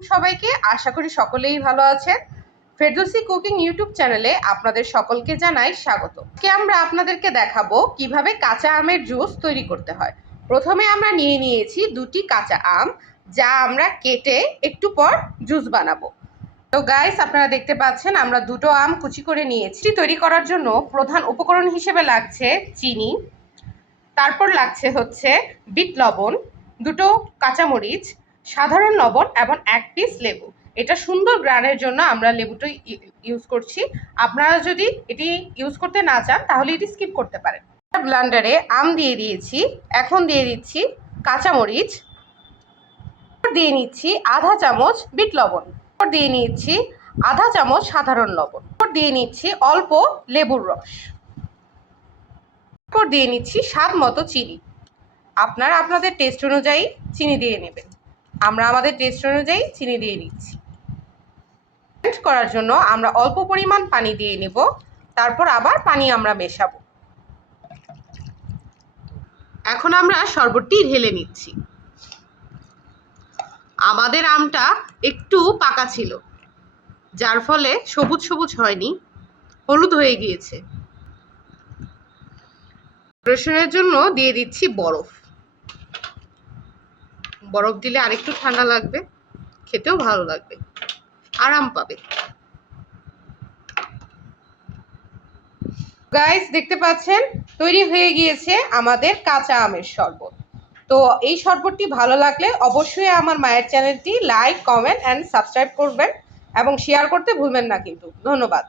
সবাইকে, আশা করি সকলেই ভালো আছেন। ফেরদৌসী কুকিং ইউটিউব চ্যানেলে আপনাদের সকলকে জানাই স্বাগত। আজকে আমরা আপনাদেরকে দেখাবো কিভাবে কাঁচা আমের জুস তৈরি করতে হয়। প্রথমে আমরা নিয়ে নিয়েছি 2টি কাঁচা আম, যা আমরা কেটে একটু পর জুস বানাবো। তো গাইস, আপনারা দেখতে পাচ্ছেন আমরা 2টো আম কুচি করে নিয়েছি। তৈরি করার জন্য প্রধান উপকরণ হিসেবে লাগছে চিনি, তারপর লাগছে হচ্ছে বিট লবণ, 2টো কাঁচামরিচ, সাধারণ লবণ এবং 1 পিস লেবু। এটা সুন্দর গ্রানের জন্য আমরা লেবুটা ইউজ করছি। আপনারা যদি এটি ইউজ করতে না চান তাহলে এটি স্কিপ করতে পারেন। ব্লেন্ডারে আম দিয়ে দিয়েছি, এখন দিয়ে দিচ্ছি কাঁচামরিচ, দিয়ে নিচ্ছি আধা চামচ বিট লবণ, দিয়ে নিচ্ছি আধা চামচ সাধারণ লবণ, দিয়ে নিচ্ছি অল্প লেবুর রস, দিয়ে নিচ্ছি স্বাদ মতো চিনি। আপনারা আপনাদের টেস্ট অনুযায়ী চিনি দিয়ে নেবেন। আমরা আমাদের টেস্ট অনুযায়ী চিনি দিয়ে নিচ্ছি। করার জন্য আমরা অল্প পরিমাণ পানি দিয়ে নেব, তারপর আবার পানি আমরা মেশাবো। এখন আমরা শরবতটি ঢেলে নিচ্ছি। আমাদের আমটা একটু পাকা ছিল, যার ফলে সবুজ সবুজ হয়নি, হলুদ হয়ে গিয়েছে। ডেকোরেশনের জন্য দিয়ে দিচ্ছি বরফ। বরফ দিলে আরেকটু ঠান্ডা লাগবে, খেতেও ভালো লাগবে, আরাম পাবে। গাইস, দেখতে পাচ্ছেন তৈরি হয়ে গিয়েছে আমাদের কাঁচা আমের শরবত। তো এই শরবতটি ভালো লাগলে অবশ্যই আমার মায়ের চ্যানেলটি লাইক, কমেন্ট অ্যান্ড সাবস্ক্রাইব করবেন এবং শেয়ার করতে ভুলবেন না কিন্তু। ধন্যবাদ।